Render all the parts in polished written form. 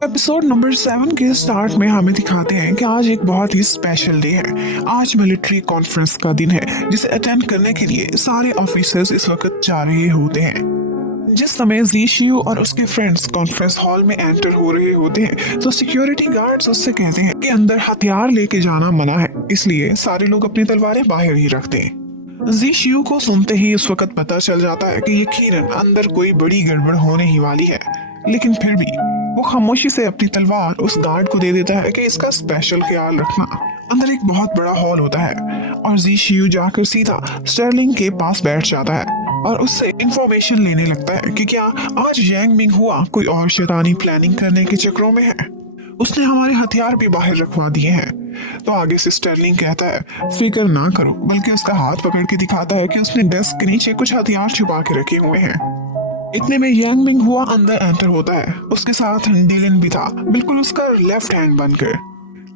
Episode number 7 के start में हमें दिखाते हैं कि आज एक बहुत ही स्पेशल डे है। आज मिलिट्री कॉन्फ्रेंस का दिन है जिसे अटेंड करने के लिए सारे ऑफिसर्स इस वक्त जा रहे होते हैं। जिस समय ज़ीशियू और उसके फ्रेंड्स कॉन्फ्रेंस हॉल में एंटर हो रहे होते हैं तो सिक्योरिटी गार्ड्स उससे कहते हैं कि अंदर हथियार लेके जाना मना है, इसलिए सारे लोग अपनी तलवारें बाहर ही रखते हैं। ज़ीशियू को सुनते ही उस वक्त पता चल जाता है कि यकीनन अंदर कोई बड़ी गड़बड़ होने ही वाली है, लेकिन फिर भी वो खामोशी से अपनी तलवार उस गार्ड को दे देता है कि इसका स्पेशल ख्याल रखना। अंदर एक बहुत बड़ा हॉल होता है और ज़ीशियू जाकर सीधा स्टर्लिंग के पास बैठ जाता है और उससे इंफॉर्मेशन लेने लगता है कि क्या आज यांग मिंग हुआ कोई और शैतानी प्लानिंग करने के चक्रों में है। उसने हमारे हथियार भी बाहर रखवा दिए हैं। तो आगे से स्टर्लिंग कहता है फिक्र ना करो, बल्कि उसका हाथ पकड़ के दिखाता है कि उसने डेस्क के नीचे कुछ हथियार छुपा के रखे हुए हैं। इतने में यांग मिंग हुआ अंदर एंटर होता है। उसके साथ डिलन भी था, बिल्कुल उसका लेफ्ट हैंड बनकर।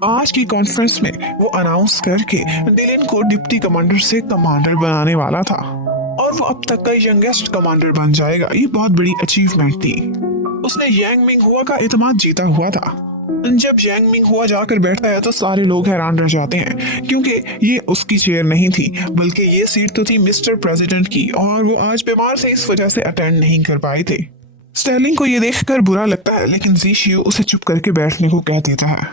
आज की कॉन्फ्रेंस में वो अनाउंस करके डिलन को डिप्टी कमांडर से कमांडर बनाने वाला था और वो अब तक का यंगेस्ट कमांडर बन जाएगा। ये बहुत बड़ी अचीवमेंट थी। उसने यांग मिंग हुआ का एतमाद जीता हुआ था। जब यांग मिंग हुआ जाकर बैठता है तो सारे लोग हैरान रह जाते हैं, क्योंकि ये उसकी चेयर नहीं थी, बल्कि ये सीट तो थी मिस्टर प्रेसिडेंट की और वो आज बीमार थे, इस वजह से अटेंड नहीं कर पाए थे। स्टर्लिंग को ये देखकर बुरा लगता है, लेकिन ज़ीशियू उसे चुप करके बैठने को कह देता है।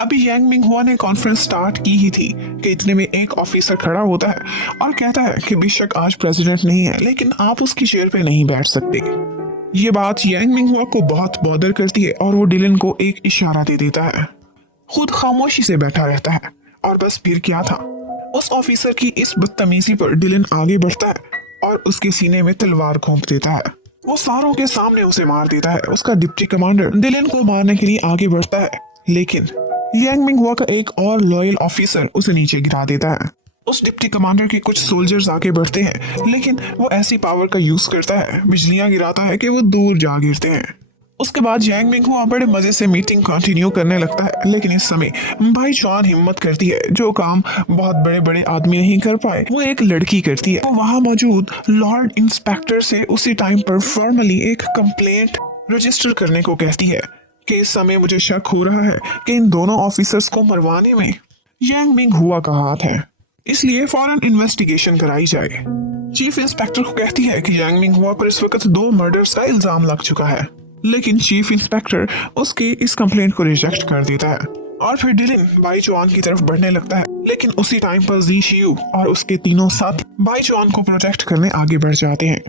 अभी यांग मिंग हुआ ने कॉन्फ्रेंस स्टार्ट की ही थी कि इतने में एक ऑफिसर खड़ा होता है और कहता है कि बेशक आज प्रेसिडेंट नहीं है, लेकिन आप उसकी चेयर पे नहीं बैठ सकते। ये बात यांग मिंग हुआ को बहुत बॉदर करती है और वो डिलन को एक इशारा दे देता है। खुद खामोशी से बैठा रहता है और बस फिर क्या था। उस ऑफिसर की इस बदतमीजी पर डिलन आगे बढ़ता है और उसके सीने में तलवार घोंप देता है। वो सारों के सामने उसे मार देता है। उसका डिप्टी कमांडर डिलन को मारने के लिए आगे बढ़ता है, लेकिन यांग मिंग हुआ का एक और लॉयल ऑफिसर उसे नीचे गिरा देता है। उस डिप्टी कमांडर के कुछ सोल्जर्स आगे बढ़ते हैं, लेकिन वो ऐसी पावर का यूज करता है, बिजलियां गिराता है कि वो दूर जा गिरते हैं। उसके बाद यांग मिंग हुआ बड़े मजे से मीटिंग कंटिन्यू करने लगता है, लेकिन इस समय भाई चुआन हिम्मत करती है। जो काम बहुत बड़े बड़े आदमी नहीं कर पाए वो एक लड़की करती है। वो वहां मौजूद लॉर्ड इंस्पेक्टर से उसी टाइम पर फॉर्मली एक कंप्लेंट रजिस्टर करने को कहती है कि इस समय मुझे शक हो रहा है कि इन दोनों ऑफिसर्स को मरवाने में यांग मिंग हुआ का हाथ है, इसलिए फौरन इन्वेस्टिगेशन कराई जाए। चीफ इंस्पेक्टर को कहती है कि यांग मिंग हुआ पर इस वक्त 2 मर्डर्स का इल्जाम लग चुका है, लेकिन चीफ इंस्पेक्टर उसके इस कंप्लेंट को रिजेक्ट कर देता है और फिर डिलन बाई चुआन की तरफ बढ़ने लगता है। लेकिन उसी टाइम पर ज़ीशियू और उसके तीनों साथी बाई चुआन को प्रोटेक्ट करने आगे बढ़ जाते हैं।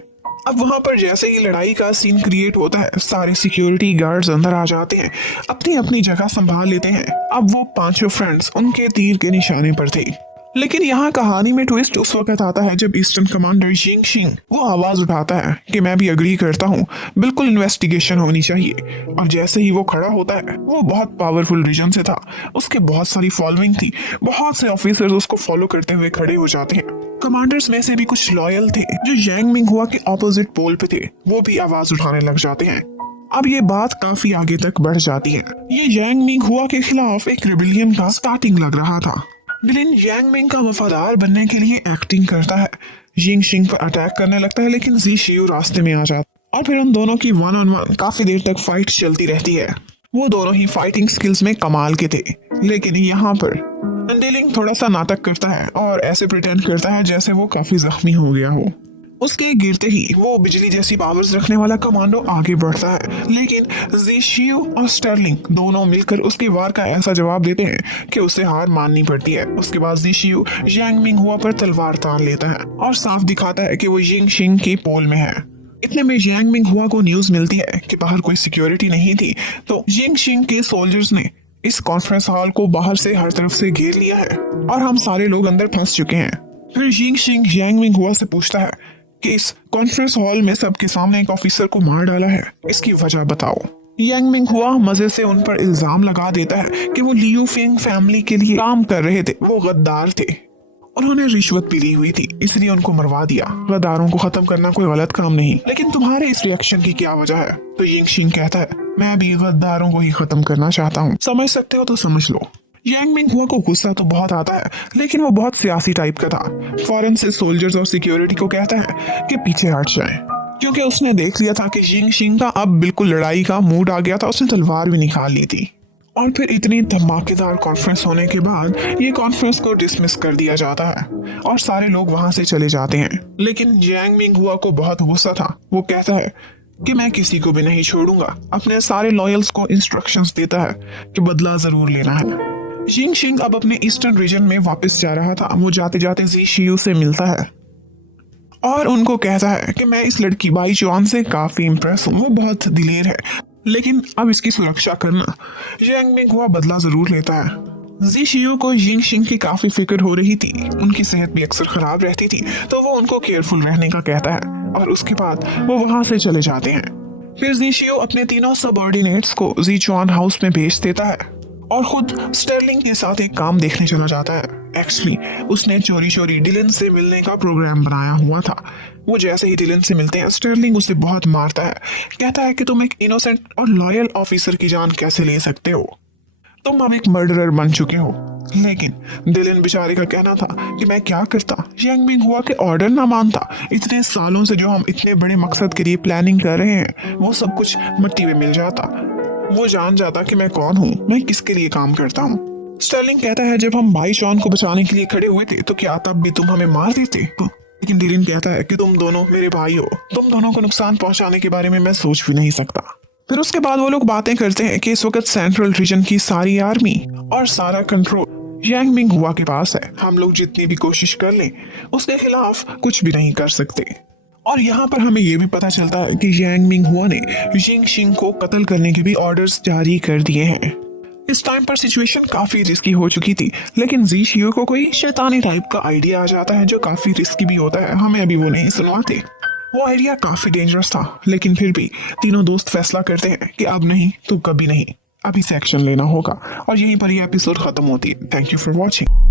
अब वहां पर जैसे ही लड़ाई का सीन क्रिएट होता है, सारे सिक्योरिटी गार्ड्स अंदर आ जाते हैं, अपनी अपनी जगह संभाल लेते हैं। अब वो पांचों फ्रेंड्स उनके तीर के निशाने पर थे। लेकिन यहाँ कहानी में ट्विस्ट उस वक्त आता है जब ईस्टर्न कमांडर जिंग शिंग वो आवाज उठाता है कि मैं भी अग्री करता हूँ, बिल्कुल इन्वेस्टिगेशन होनी चाहिए। और जैसे ही वो खड़ा होता है, वो बहुत पावरफुल रीजन से था, उसके बहुत सारी फॉलोइंग थी, बहुत से ऑफिसर्स उसको फॉलो करते हुए खड़े हो जाते हैं। कमांडर्स में से भी कुछ लॉयल थे जो यांग मिंग हुआ के ऑपोजिट पोल पे थे, वो भी आवाज उठाने लग जाते हैं। अब ये बात काफी आगे तक बढ़ जाती है। ये यांग मिंग हुआ के खिलाफ एक रिबेलियन का स्टार्टिंग लग रहा था। डिलन यांग मिंग का वफादार बनने के लिए एक्टिंग करता है, जिंग शिंग पर अटैक करने लगता है, लेकिन ज़ीशियू रास्ते में आ जाता और फिर उन दोनों की 1-on-1 काफी देर तक फाइट चलती रहती है। वो दोनों ही फाइटिंग स्किल्स में कमाल के थे, लेकिन यहाँ पर डिलन थोड़ा सा नाटक करता है और ऐसे प्रिटेंड करता है जैसे वो काफी जख्मी हो गया हो। उसके गिरते ही वो बिजली जैसी पावर्स रखने वाला कमांडो आगे बढ़ता है, लेकिन ज़ीशियू और स्टर्लिंग दोनों मिलकर उसके वार का ऐसा जवाब देते हैं कि उसे हार माननी पड़ती है। उसके बाद ज़ीशियू यांग मिंग हुआ पर तलवार तान लेता है और साफ दिखाता है कि वो जिंग शिंग की पोल में है। इतने में यांग मिंग हुआ को न्यूज मिलती है कि बाहर कोई सिक्योरिटी नहीं थी, तो जिंग शिंग के सोल्जर्स ने इस कॉन्फ्रेंस हॉल को बाहर से हर तरफ से घेर लिया है और हम सारे लोग अंदर फंस चुके हैं। फिर जिंग शिंग यांग मिंग हुआ से पूछता है कि इस कॉन्फ्रेंस हॉल में सबके सामने एक ऑफिसर को मार डाला है, इसकी वजह बताओ। यांग मिंग हुआ मजे से उन पर इल्जाम लगा देता है कि वो लियू फेंग फैमिली के लिए काम कर रहे थे, वो गद्दार थे, उन्होंने रिश्वत भी ली हुई थी, इसलिए उनको मरवा दिया। गद्दारों को खत्म करना कोई गलत काम नहीं, लेकिन तुम्हारे इस रिएक्शन की क्या वजह है? तो जिंग शिंग कहता है मैं भी गद्दारों को ही खत्म करना चाहता हूँ, समझ सकते हो तो समझ लो। यांग मिंग हुआ को गुस्सा तो बहुत आता है, लेकिन वो बहुत सियासी टाइप का था। फौरन से सोल्जर्स और सिक्योरिटी को कहता है कि पीछे हट जाएं। क्योंकि उसने देख लिया था कि जिंग शिंग का अब बिल्कुल लड़ाई का मूड आ गया था। उसने तलवार भी निकाल ली थी। और फिर इतनी धमाकेदार कॉन्फ्रेंस होने के बाद ये कॉन्फ्रेंस को डिसमिस कर दिया जाता है और सारे लोग वहां से चले जाते हैं। लेकिन जियांग मिंग हुआ को बहुत गुस्सा था। वो कहता है कि मैं किसी को भी नहीं छोड़ूंगा। अपने सारे लॉयल्स को इंस्ट्रक्शंस देता है कि बदला जरूर लेना है। जिंग शिंग अब अपने ईस्टर्न रीजन में वापस जा रहा था। वो जाते जाते जी शियू से मिलता है और उनको कहता है कि मैं इस लड़की बाई चुआन से काफी इम्प्रेस हूँ। वो बहुत दिलेर है, लेकिन अब इसकी सुरक्षा करना। जियांग मिंग हुआ बदला जरूर लेता है। जी शियो को जिंग शिंग की काफी फिक्र हो रही थी। उनकी सेहत भी अक्सर खराब रहती थी, तो वो उनको केयरफुल रहने का कहता है और उसके बाद वो वहां से चले जाते हैं। फिर जी शियो अपने तीनों सबऑर्डिनेट्स को जी चुआन हाउस में भेज देता है और खुद स्टर्लिंग के साथ एक काम देखने चला जाता है। एक्चुअली उसने चोरी चोरी डिलन से मिलने का प्रोग्राम बनाया हुआ था। वो जैसे ही डिलन से मिलते हैं, स्टर्लिंग उसे बहुत मारता है। कहता है कि तुम एक इनोसेंट और लॉयल ऑफिसर की जान कैसे ले सकते हो। तुम अब एक मर्डरर बन चुके हो। लेकिन डिलन बेचारे का कहना था कि मैं क्या करता, जियांग मिंग हुआ के ऑर्डर ना मानता। इतने सालों से जो हम इतने बड़े मकसद के लिए प्लानिंग कर रहे हैं, वो सब कुछ मिट्टी में मिल जाता। वो जान जाता कि मैं कौन हूँ, मैं किसके लिए काम करता हूँ। स्टर्लिंग कहता है जब हम भाई जॉन को बचाने के लिए खड़े हुए थे तो क्या तब भी तुम हमें मार देते। लेकिन डिलन कहता है कि तुम दोनों मेरे भाई हो। तुम दोनों को नुकसान पहुंचाने के बारे में मैं सोच भी नहीं सकता। फिर उसके बाद वो लोग बातें करते हैं कि इस वक्त सेंट्रल रीजन की सारी आर्मी और सारा कंट्रोल जियांग मिंग हुआ के पास है। हम लोग जितनी भी कोशिश कर लें, उसके खिलाफ कुछ भी नहीं कर सकते। और यहाँ पर हमें ये भी पता चलता है कि जियांग मिंग हुआ ने जिंग शिंग को कत्ल करने के भी ऑर्डर्स जारी कर दिए हैं। इस टाइम पर सिचुएशन काफी रिस्की हो चुकी थी, लेकिन जी शियो को कोई शैतानी टाइप का आइडिया आ जाता है जो काफी रिस्की भी होता है। हमें अभी वो नहीं सुनवाते। वो आइडिया काफी डेंजरस था, लेकिन फिर भी तीनों दोस्त फैसला करते हैं कि अब नहीं तो कभी नहीं, अभी से एक्शन लेना होगा। और यहीं पर ये एपिसोड खत्म होती है। Thank you for watching.